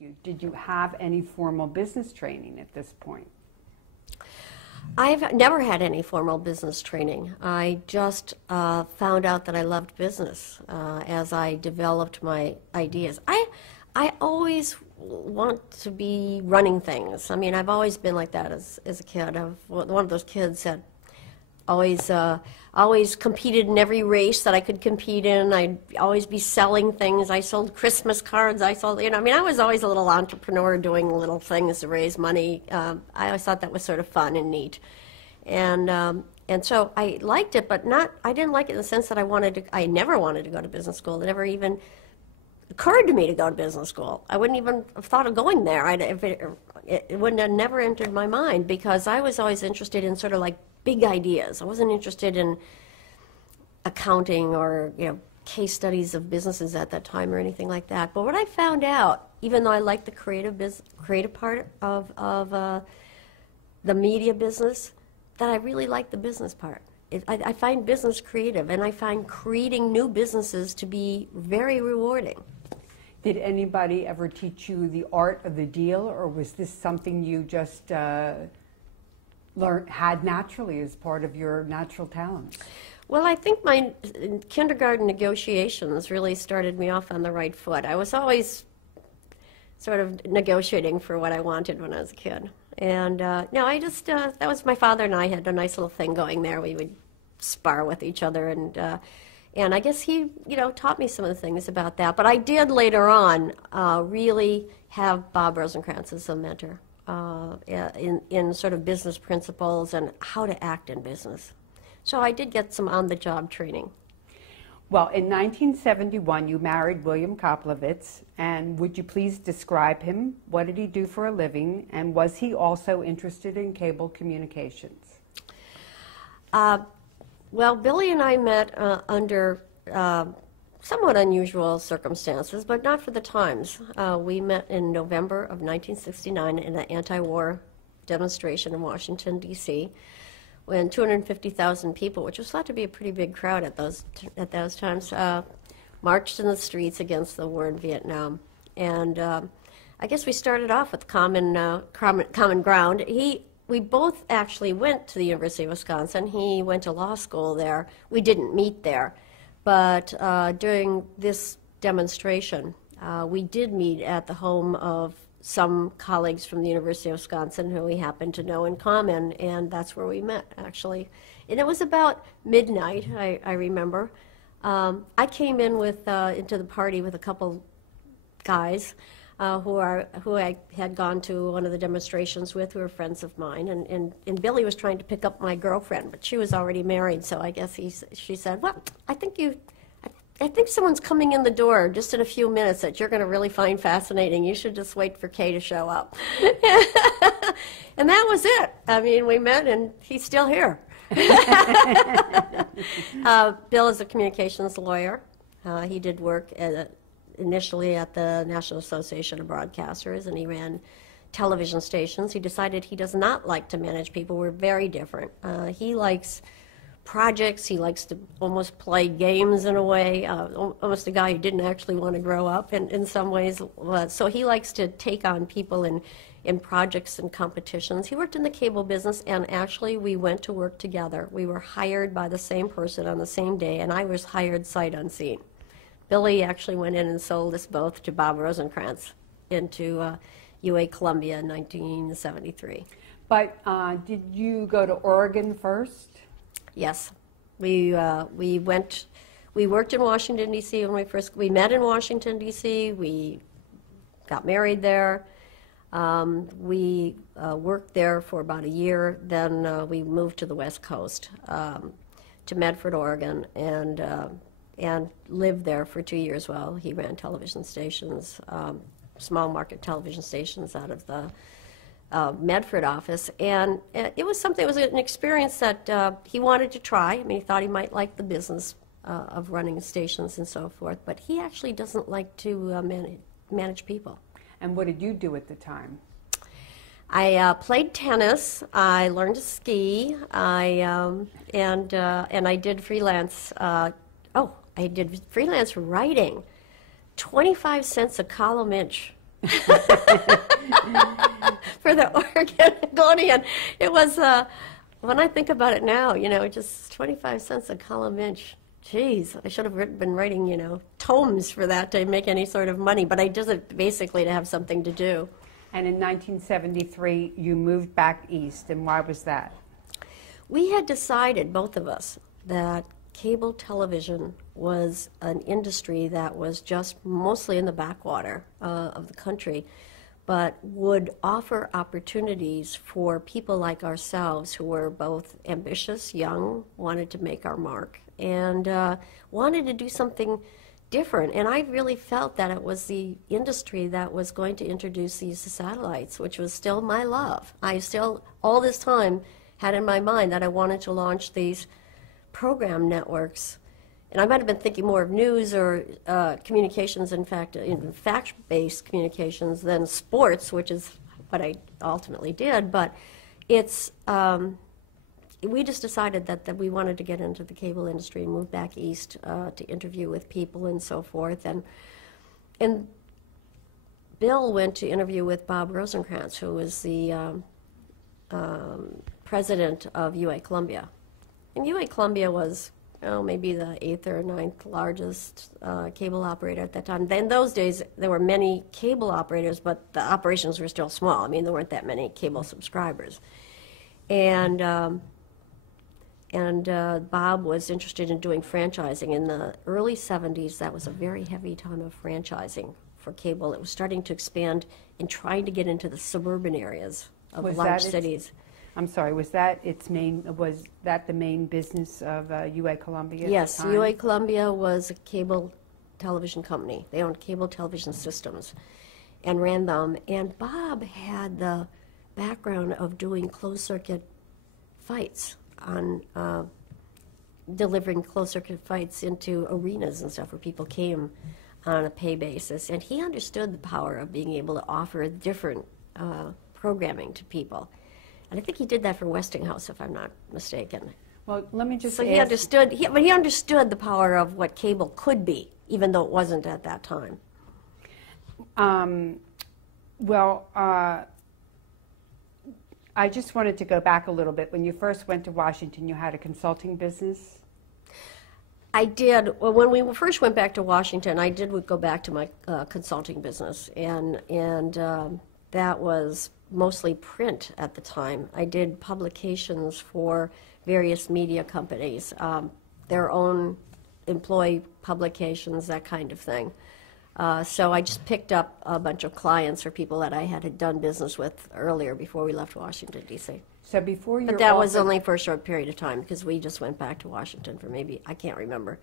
you, did you have any formal business training at this point? I've never had any formal business training. I just found out that I loved business as I developed my ideas. I always want to be running things. I mean, I've always been like that as a kid. I was one of those kids that always competed in every race that I could compete in. I'd always be selling things. I sold Christmas cards. I sold, I mean, I was always a little entrepreneur doing little things to raise money. I always thought that was sort of fun and neat. And so I liked it, but I didn't like it in the sense that I never wanted to go to business school. It never even occurred to me to go to business school. I wouldn't even have thought of going there. It wouldn't have never entered my mind because I was always interested in sort of like big ideas. I wasn't interested in accounting or case studies of businesses at that time or anything like that. But what I found out, even though I liked the creative part of the media business, that I really liked the business part. I find business creative, and I find creating new businesses to be very rewarding. Did anybody ever teach you the art of the deal, or was this something you just had naturally as part of your natural talents? Well, I think my kindergarten negotiations really started me off on the right foot. I was always sort of negotiating for what I wanted when I was a kid. And no, I just, that was my father and I had a nice little thing going there. We would spar with each other, and I guess he, taught me some of the things about that. But I did later on really have Bob Rosencrantz as a mentor in sort of business principles and how to act in business. So I did get some on-the-job training. Well, in 1971, you married William Koplovitz, and would you please describe him? What did he do for a living, and was he also interested in cable communications? Well, Billy and I met under somewhat unusual circumstances, but not for the times. We met in November of 1969 in an anti-war demonstration in Washington, D.C., when 250,000 people, which was thought to be a pretty big crowd at those times, marched in the streets against the war in Vietnam. And I guess we started off with common ground. We both actually went to the University of Wisconsin. He went to law school there. We didn't meet there. But during this demonstration, we did meet at the home of some colleagues from the University of Wisconsin who we happened to know in common, and that's where we met, actually. And it was about midnight, I remember. I came in into the party with a couple guys who I had gone to one of the demonstrations with, who were friends of mine, and Billy was trying to pick up my girlfriend, but she was already married, so I guess she said, well, I think someone's coming in the door just in a few minutes that you're going to really find fascinating. You should just wait for Kay to show up. And that was it. I mean, we met, and he's still here. Bill is a communications lawyer. He did work initially at the National Association of Broadcasters, and he ran television stations. He decided he does not like to manage people. We're very different. He likes projects. He likes to almost play games in a way, almost a guy who didn't actually want to grow up in some ways. So he likes to take on people in projects and competitions. He worked in the cable business, and actually we went to work together. We were hired by the same person on the same day, and I was hired sight unseen. Billy actually went in and sold us both to Bob Rosencrantz into UA Columbia in 1973. But did you go to Oregon first? Yes, we worked in Washington, D.C. when we met in Washington, D.C. We got married there. We worked there for about a year. Then we moved to the West Coast, to Medford, Oregon, and lived there for 2 years while he ran television stations, small market television stations out of the Medford office, and it was an experience that he wanted to try. I mean, he thought he might like the business of running stations and so forth, but he actually doesn't like to manage people. And what did you do at the time? I played tennis. I learned to ski. And I did freelance. I did freelance writing. 25 cents a column inch For the Oregonian. It was, when I think about it now, you know, just 25 cents a column inch. Geez, I should have been writing, you know, tomes for that to make any sort of money, but I did it basically to have something to do. And in 1973, you moved back east, and why was that? We had decided, both of us, that cable television was an industry that was just mostly in the backwater of the country, but would offer opportunities for people like ourselves who were both ambitious, young, wanted to make our mark, and wanted to do something different. And I really felt that it was the industry that was going to introduce these satellites, which was still my love. I still, all this time, had in my mind that I wanted to launch these program networks. And I might have been thinking more of news or communications, in fact, fact-based communications than sports, which is what I ultimately did. But it's, we just decided that we wanted to get into the cable industry and move back east to interview with people and so forth. And Bill went to interview with Bob Rosencrantz, who was the president of UA Columbia. And UA Columbia was, maybe the 8th or 9th largest cable operator at that time. Then in those days, there were many cable operators, but the operations were still small. I mean, there weren't that many cable subscribers. And Bob was interested in doing franchising. In the early 70s, that was a very heavy time of franchising for cable. It was starting to expand and trying to get into the suburban areas of large cities. I'm sorry, was that the main business of UA Columbia at the Yes, time? UA Columbia was a cable television company. They owned cable television systems and ran them. And Bob had the background of doing closed-circuit fights, on delivering closed-circuit fights into arenas and stuff where people came on a pay basis. And he understood the power of being able to offer different programming to people. And I think he did that for Westinghouse, if I'm not mistaken. Well, let me just So ask, he understood the power of what cable could be, even though it wasn't at that time. I just wanted to go back a little bit. When you first went to Washington, you had a consulting business? I did. Well, when we first went back to Washington, I did go back to my consulting business, and that was mostly print at the time. I did publications for various media companies, their own employee publications, that kind of thing. So I just picked up a bunch of clients or people that I had done business with earlier before we left Washington, D.C. So before you, but that was only for a short period of time because we just went back to Washington for maybe, I can't remember,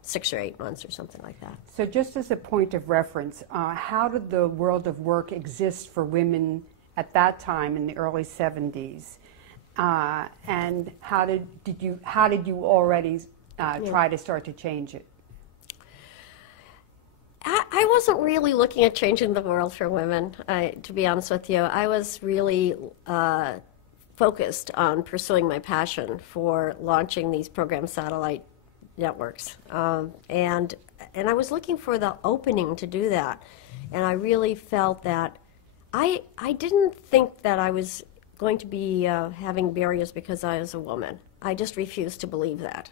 6 or 8 months or something like that. So just as a point of reference, how did the world of work exist for women at that time in the early 70s? And how did you already try to start to change it? I wasn't really looking at changing the world for women, to be honest with you. I was really focused on pursuing my passion for launching these program satellite networks. And I was looking for the opening to do that. And I really felt that I didn't think that I was going to be having barriers because I was a woman. I just refused to believe that.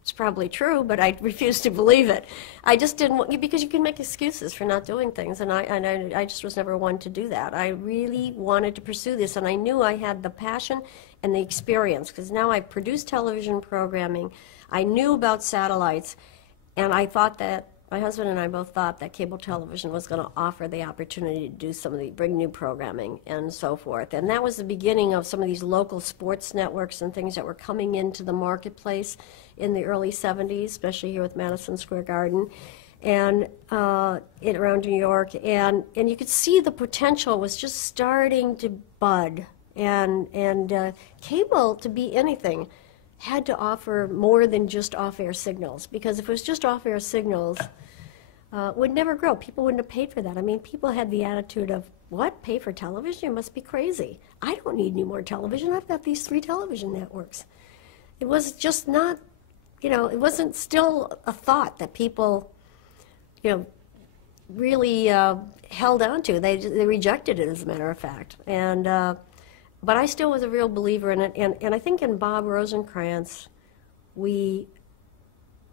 It's probably true, but I refused to believe it. I just didn't want, because you can make excuses for not doing things, and I just was never one to do that. I really wanted to pursue this, and I knew I had the passion and the experience, because now I produced television programming. I knew about satellites, and I thought that, my husband and I both thought that cable television was going to offer the opportunity to do bring new programming and so forth. And that was the beginning of some of these local sports networks and things that were coming into the marketplace in the early 70s, especially here with Madison Square Garden and around New York. And you could see the potential was just starting to bud. And cable, to be anything, had to offer more than just off-air signals, because if it was just off-air signals, would never grow. People wouldn't have paid for that. I mean, people had the attitude of, what, pay for television? You must be crazy. I don't need any more television. I've got these 3 television networks. It was just not, it wasn't still a thought that people, really held on to. They rejected it, as a matter of fact. And but I still was a real believer in it. And I think in Bob Rosenkrantz, we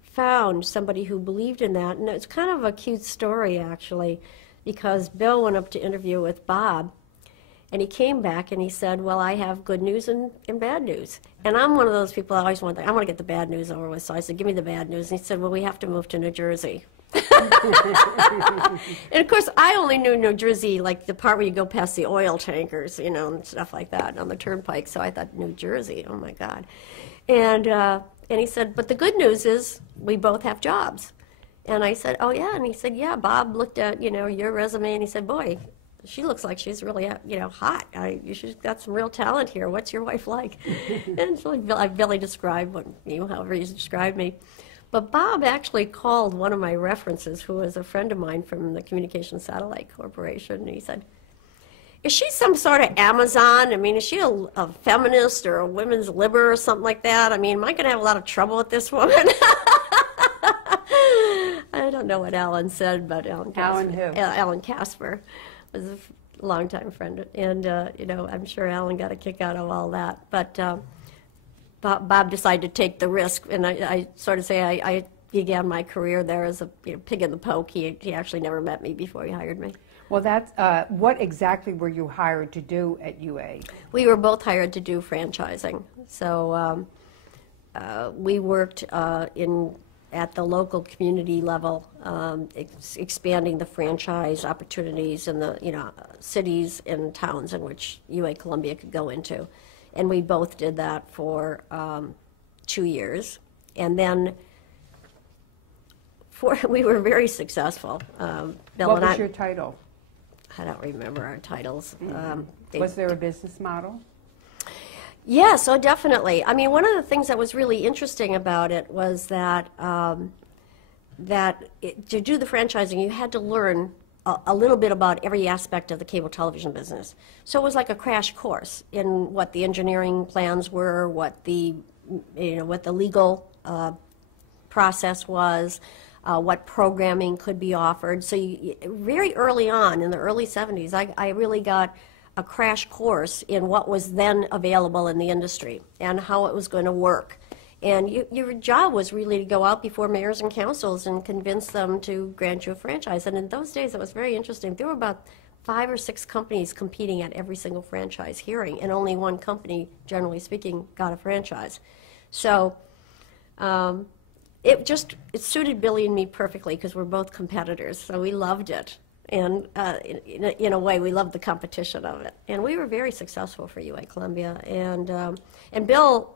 found somebody who believed in that. And it's kind of a cute story, actually, because Bill went up to interview with Bob, and he came back and he said, well, I have good news and bad news. And I'm one of those people that always want to get the bad news over with. So I said, give me the bad news. And he said, well, we have to move to New Jersey. And of course, I only knew New Jersey, like the part where you go past the oil tankers, you know, and stuff like that on the turnpike. So I thought, New Jersey, oh my God. And he said, but the good news is we both have jobs. And I said, oh yeah. And he said, yeah, Bob looked at, you know, your resume, and he said, boy, she looks like she's really, you know, hot. She's got some real talent here. What's your wife like? And so I Billy described however you described me. But Bob actually called one of my references, who was a friend of mine from the Communications Satellite Corporation, and he said, is she some sort of Amazon? I mean, is she a feminist or a women's liber or something like that? I mean, am I going to have a lot of trouble with this woman? I don't know what Alan said, but Alan Casper was a longtime friend, and you know, I'm sure Alan got a kick out of all that. But Bob decided to take the risk, and I sort of say I began my career there as a pig in the poke. He actually never met me before he hired me. Well, that's what exactly were you hired to do at UA? We were both hired to do franchising. So we worked at the local community level, expanding the franchise opportunities in the cities and towns in which UA Columbia could go into. And we both did that for 2 years. And then we were very successful. Bill what was your title? I don't remember our titles. Mm-hmm. Was there a business model? Yeah, so definitely. I mean, one of the things that was really interesting about it was that to do the franchising, you had to learn a little bit about every aspect of the cable television business. So it was like a crash course in what the engineering plans were, what the legal process was, what programming could be offered. So very early on, in the early 70s, I really got a crash course in what was then available in the industry and how it was going to work. And your job was really to go out before mayors and councils and convince them to grant you a franchise. And in those days, it was very interesting. There were about 5 or 6 companies competing at every single franchise hearing, and only one company, generally speaking, got a franchise. So it suited Billy and me perfectly because we're both competitors, so we loved it. And in a way, we loved the competition of it. And we were very successful for UA Columbia. And Bill,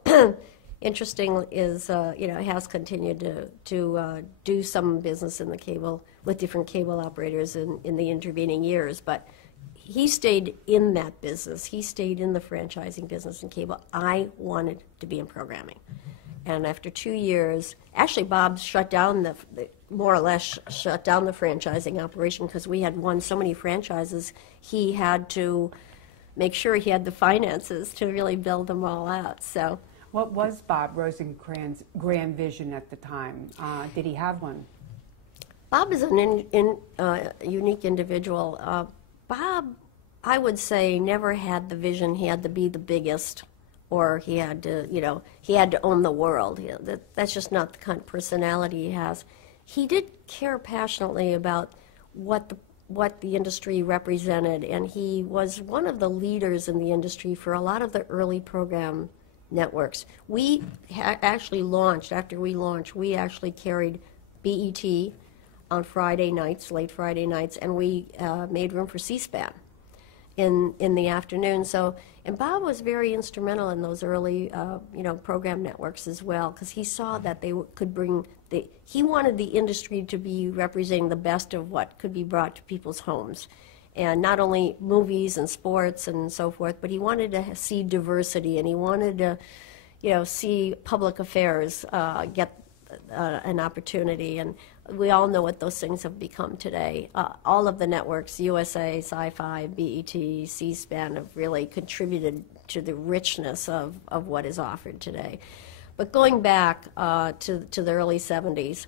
interesting, is has continued to do some business in the cable with different cable operators in the intervening years. But he stayed in that business. He stayed in the franchising business in cable. I wanted to be in programming. And after 2 years, actually Bob shut down more or less shut down the franchising operation because we had won so many franchises. He had to make sure he had the finances to really build them all out. So, what was Bob Rosenkrantz' grand vision at the time? Did he have one? Bob is an unique individual. Bob, I would say, never had the vision he had to be the biggest, or he had to own the world. That's just not the kind of personality he has. He did care passionately about what the industry represented, and he was one of the leaders in the industry for a lot of the early program networks. We actually launched, after we launched, we actually carried BET on Friday nights, late Friday nights, and we made room for C-SPAN in the afternoon. So, and Bob was very instrumental in those early, program networks as well, because he saw that they could bring he wanted the industry to be representing the best of what could be brought to people's homes, and not only movies and sports and so forth, but he wanted to see diversity, and he wanted to, see public affairs get an opportunity. And we all know what those things have become today. All of the networks, USA, Sci-Fi, BET, C-SPAN, have really contributed to the richness of what is offered today. But going back to the early 70s,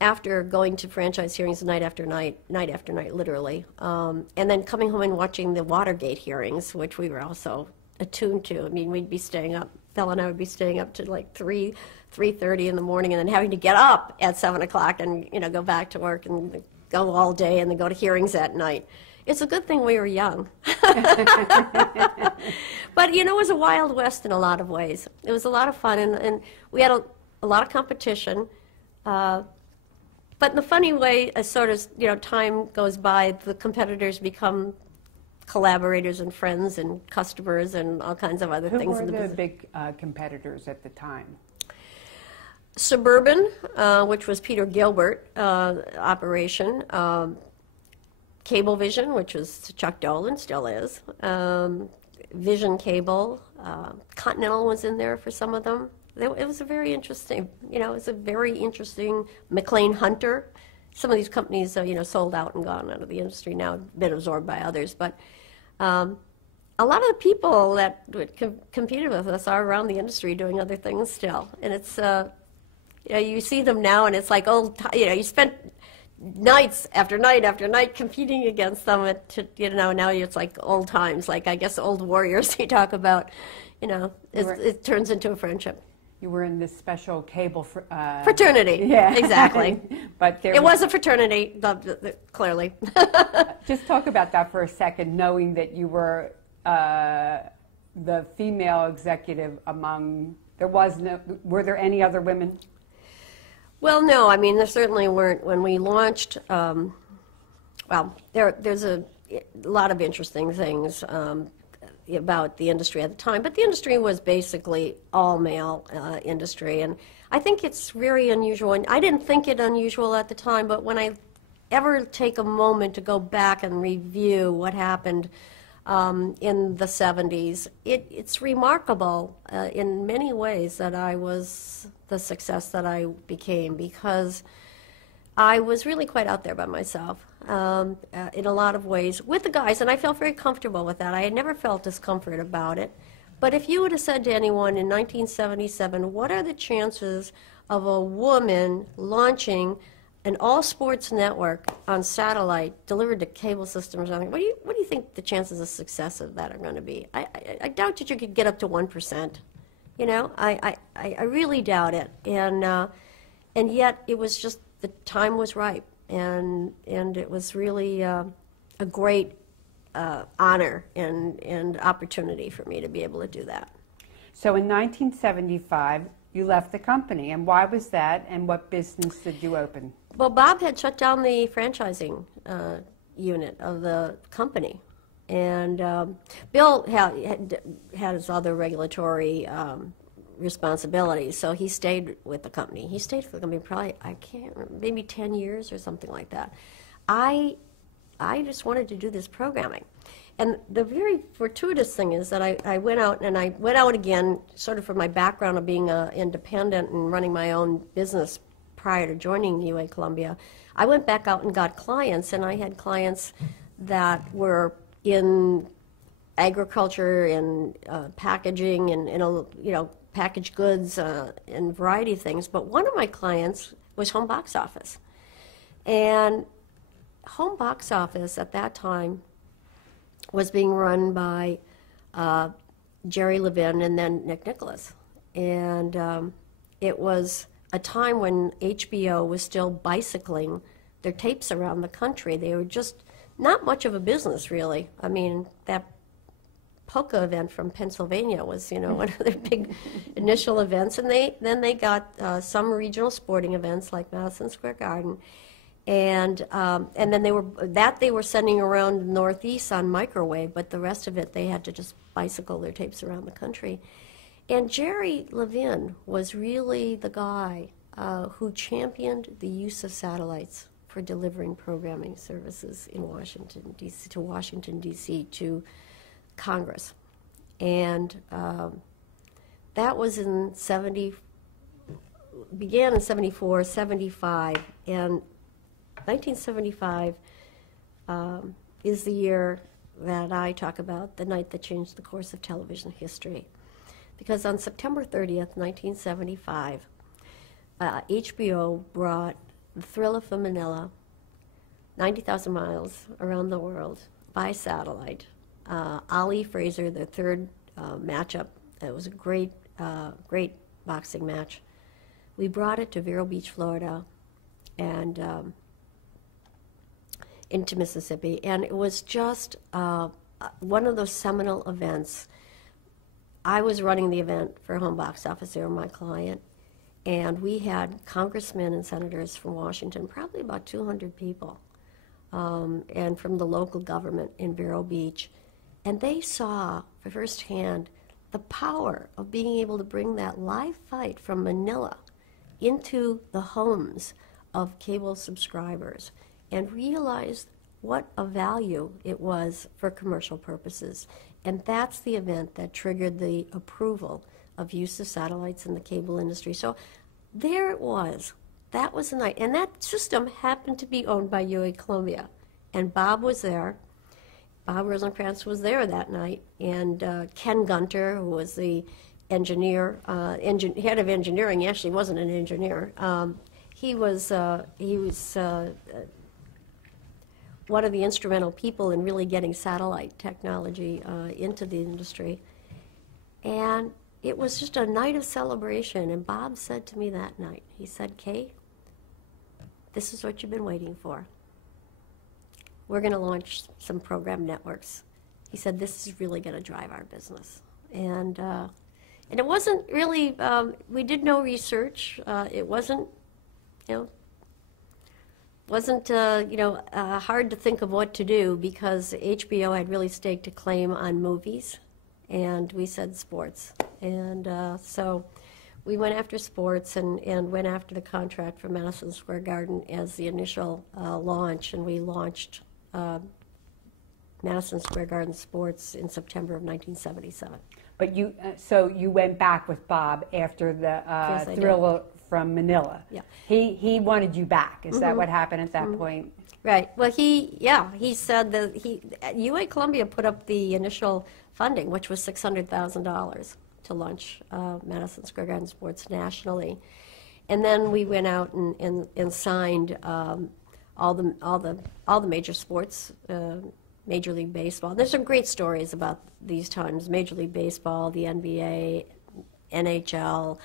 after going to franchise hearings night after night, literally, and then coming home and watching the Watergate hearings, which we were also attuned to. I mean, we'd be staying up, Bella and I would be staying up to like 3:30 in the morning, and then having to get up at 7 o'clock and, you know, go back to work and go all day and then go to hearings at night. It's a good thing we were young. But, you know, it was a Wild West in a lot of ways. It was a lot of fun, and we had a lot of competition. But in the funny way, as sort of, you know, time goes by, the competitors become collaborators and friends and customers and all kinds of other things. Who were the big competitors at the time? Suburban, which was Peter Gilbert operation. Cablevision, which was Chuck Dolan, still is. Vision Cable. Continental was in there for some of them. It was a very interesting, you know, it was a very interesting, McLean Hunter. Some of these companies, you know, sold out and gone out of the industry now, been absorbed by others. But a lot of the people that competed with us are around the industry doing other things still. And it's, you know, you see them now and it's like old, you know, you spent nights after night after night competing against them. You know, now it's like old times, like I guess old warriors you talk about. You know, it turns into a friendship. You were in this special cable fraternity. Yeah, exactly. But it was a fraternity, clearly. Just talk about that for a second, knowing that you were the female executive among. Were there any other women? Well, no. I mean, there certainly weren't. When we launched, well, there's a lot of interesting things about the industry at the time, but the industry was basically all-male industry, and I think it's very unusual, and I didn't think it unusual at the time, but when I ever take a moment to go back and review what happened in the 70s, it's remarkable in many ways that I was the success that I became, because I was really quite out there by myself in a lot of ways with the guys, and I felt very comfortable with that. I had never felt discomfort about it. But if you would have said to anyone in 1977, what are the chances of a woman launching an all-sports network on satellite delivered to cable systems, what do you think the chances of success of that are going to be? I doubt that you could get up to 1%. You know, I really doubt it. And yet it was just, the time was ripe, and it was really a great honor and opportunity for me to be able to do that. So in 1975, you left the company, and why was that, and what business did you open? Well, Bob had shut down the franchising unit of the company, and Bill had his other regulatory responsibilities, so he stayed with the company. He stayed for the company probably, I can't remember, maybe 10 years or something like that. I just wanted to do this programming. And the very fortuitous thing is that I went out, and I went out again sort of from my background of being independent and running my own business prior to joining UA Columbia. I went back out and got clients, and I had clients that were in agriculture and packaging and you know, packaged goods and a variety of things. But one of my clients was Home Box Office. And Home Box Office at that time was being run by Jerry Levin and then Nick Nicholas. And it was a time when HBO was still bicycling their tapes around the country. They were just not much of a business, really. I mean, that polka event from Pennsylvania was, you know, one of their big initial events, and then they got some regional sporting events like Madison Square Garden, and then they were sending around the Northeast on microwave, but the rest of it they had to just bicycle their tapes around the country. And Jerry Levin was really the guy who championed the use of satellites for delivering programming services in Washington, D.C., to Washington, D.C., to Congress. And that was in began in 74, 75, and 1975 is the year that I talk about, the night that changed the course of television history. Because on September 30th, 1975, HBO brought the Thriller from Manila, 90,000 miles around the world by satellite. Ali Fraser, the third matchup. It was a great, great boxing match. We brought it to Vero Beach, Florida, and into Mississippi, and it was just one of those seminal events. I was running the event for Home Box Office, they were my client, and we had congressmen and senators from Washington, probably about 200 people, and from the local government in Vero Beach, and they saw firsthand the power of being able to bring that live fight from Manila into the homes of cable subscribers and realized what a value it was for commercial purposes. And that's the event that triggered the approval of use of satellites in the cable industry. So there it was. That was the night. And that system happened to be owned by UA Columbia. And Bob was there. Bob Rosenkrantz was there that night. And Ken Gunter, who was the engineer, head of engineering, he actually wasn't an engineer. He was one of the instrumental people in really getting satellite technology into the industry. And it was just a night of celebration. And Bob said to me that night, he said, "Kay, this is what you've been waiting for. We're going to launch some program networks." He said, "This is really going to drive our business." And it wasn't really, we did no research. It wasn't, hard to think of what to do because HBO had really staked a claim on movies, and we said sports. And so we went after sports and went after the contract for Madison Square Garden as the initial launch, and we launched Madison Square Garden Sports in September of 1977. But so you went back with Bob after the Yes, Thriller from Manila. Yeah. He wanted you back. Is that what happened at that point? Right. Well, he said that UA Columbia put up the initial funding, which was $600,000 to launch Madison Square Garden Sports nationally, and then we went out and signed all the major sports. Major League Baseball. There's some great stories about these times. Major League Baseball, the NBA, NHL,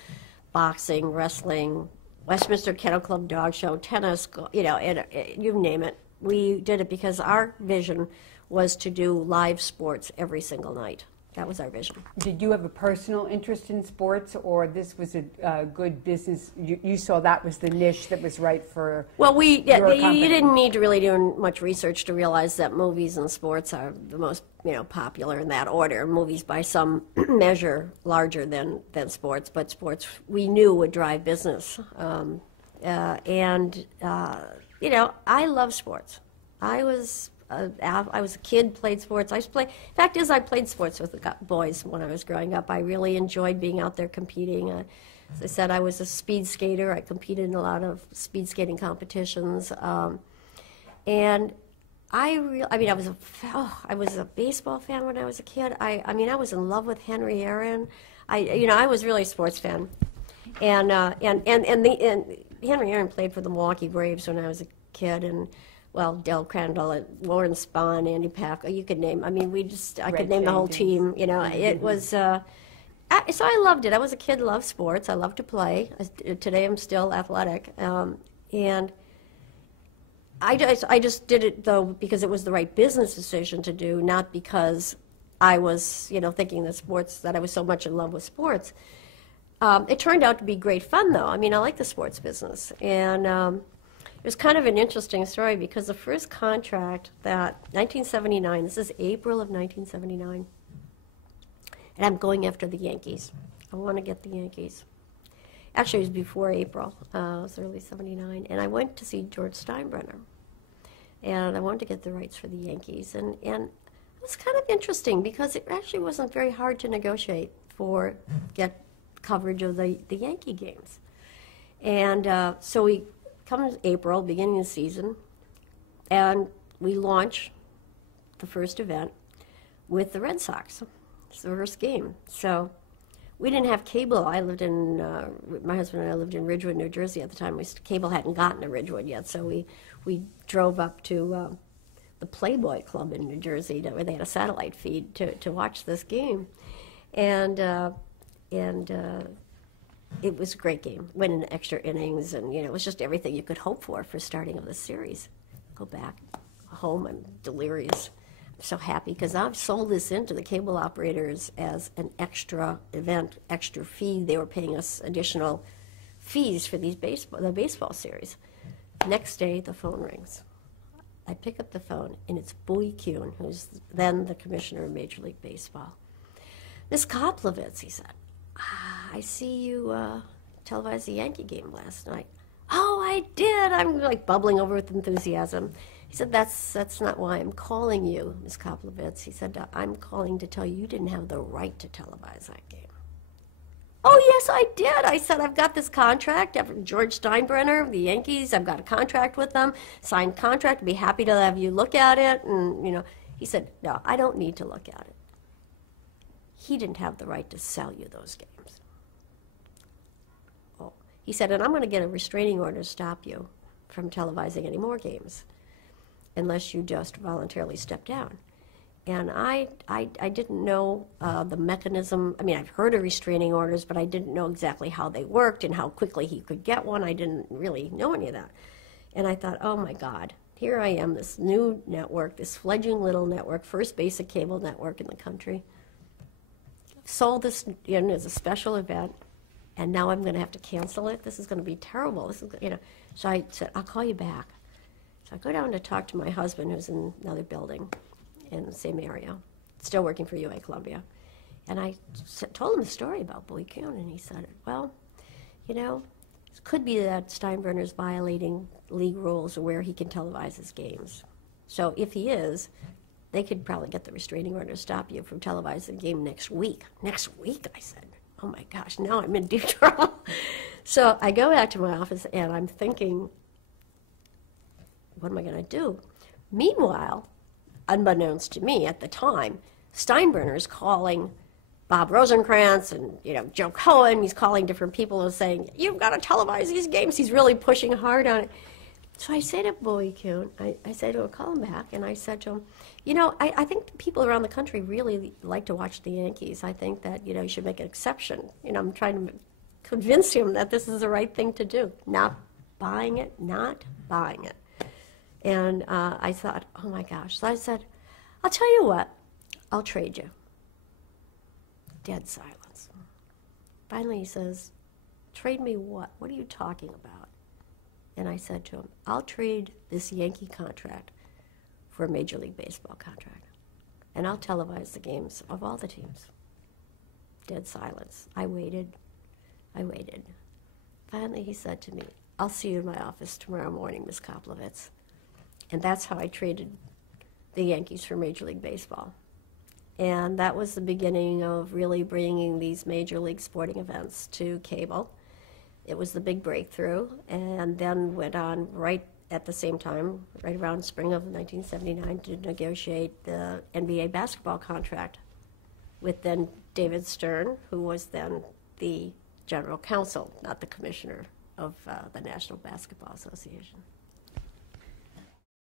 boxing, wrestling, Westminster Kennel Club Dog Show, tennis, you name it. We did it because our vision was to do live sports every single night. That was our vision. Did you have a personal interest in sports, or this was a good business? You saw that was the niche that was right for Well, your company. you didn't need to really do much research to realize that movies and sports are the most popular in that order. Movies by some measure larger than sports, but sports we knew would drive business. I love sports. I was a kid, played sports. Fact is, I played sports with the boys when I was growing up. I really enjoyed being out there competing. As I said, I was a speed skater. I competed in a lot of speed skating competitions. And I was a baseball fan when I was a kid. I was in love with Henry Aaron. I was really a sports fan. And Henry Aaron played for the Milwaukee Braves when I was a kid, and Del Crandall, Warren Spahn, Andy Pack, you could name. I could name the whole team. It was. So I loved it. I was a kid, loved sports. I loved to play. Today I'm still athletic, and I just did it though because it was the right business decision to do, not because I was thinking that I was so much in love with sports. It turned out to be great fun though. I like the sports business, and. It was kind of an interesting story because the first contract that 1979, this is April of 1979, and I'm going after the Yankees. I want to get the Yankees. Actually, it was before April. It was early 79, and I went to see George Steinbrenner, and I wanted to get the rights for the Yankees, and it was kind of interesting because it actually wasn't very hard to negotiate get coverage of the Yankee games, and so we. Comes April, beginning of the season, and we launch the first event with the Red Sox. It's the first game. So We didn't have cable. I lived in, my husband and I lived in Ridgewood, New Jersey at the time. Cable hadn't gotten to Ridgewood yet, so we drove up to the Playboy Club in New Jersey, where they had a satellite feed to watch this game. And it was a great game. Went in extra innings, and it was just everything you could hope for starting of the series. Go back home, I'm delirious. I'm so happy because I've sold this into the cable operators as an extra event, extra fee. They were paying us additional fees for the baseball series. Next day, the phone rings. I pick up the phone, and it's Bowie Kuhn, who's then the commissioner of Major League Baseball. Miss Koplovitz, he said, I see you televised the Yankee game last night. Oh, I did. I'm like bubbling over with enthusiasm. He said, that's not why I'm calling you, Miss Koplovitz. He said, I'm calling to tell you you didn't have the right to televise that game. Oh, yes, I did. I said, I've got this contract. George Steinbrenner, the Yankees, I've got a contract with them, signed contract. I'd be happy to have you look at it. And, he said, no, I don't need to look at it. He didn't have the right to sell you those games. Oh, he said, and I'm going to get a restraining order to stop you from televising any more games unless you just voluntarily step down. And I didn't know the mechanism. I mean, I've heard of restraining orders, but I didn't know exactly how they worked and how quickly he could get one. I didn't really know any of that. And I thought, oh my God, here I am, this new network, this fledgling little network, first basic cable network in the country. Sold this as a special event, and now I'm going to have to cancel it. This is going to be terrible. This is, So I said, I'll call you back. So I go down to talk to my husband, who's in another building in the same area, still working for UA Columbia. And I told him the story about Bowie Kuhn, and he said, well, it could be that Steinbrenner's violating league rules where he can televise his games. So if he is, they could probably get the restraining order to stop you from televising the game next week. Next week, I said. Oh my gosh, now I'm in deep trouble. So I go back to my office, and I'm thinking, what am I going to do? Meanwhile, unbeknownst to me at the time, Steinbrenner's calling Bob Rosencrantz and Joe Cohen. He's calling different people and saying, you've got to televise these games. He's really pushing hard on it. So I say to Bowie Kuhn, I say to him, call him back, and I said to him, I think people around the country really like to watch the Yankees. I think that, you should make an exception. I'm trying to convince him that this is the right thing to do. Not buying it. And I thought, oh my gosh. So I said, I'll tell you what, I'll trade you. Dead silence. Finally he says, trade me what? What are you talking about? And I said to him, I'll trade this Yankee contract for a Major League Baseball contract. And I'll televise the games of all the teams. Dead silence. I waited. Finally he said to me, I'll see you in my office tomorrow morning, Miss Koplovitz. And that's how I traded the Yankees for Major League Baseball. And that was the beginning of really bringing these major league sporting events to cable. It was the big breakthrough, and then went on right at the same time, right around spring of 1979, to negotiate the NBA basketball contract with then David Stern, who was then the general counsel, not the commissioner of the National Basketball Association.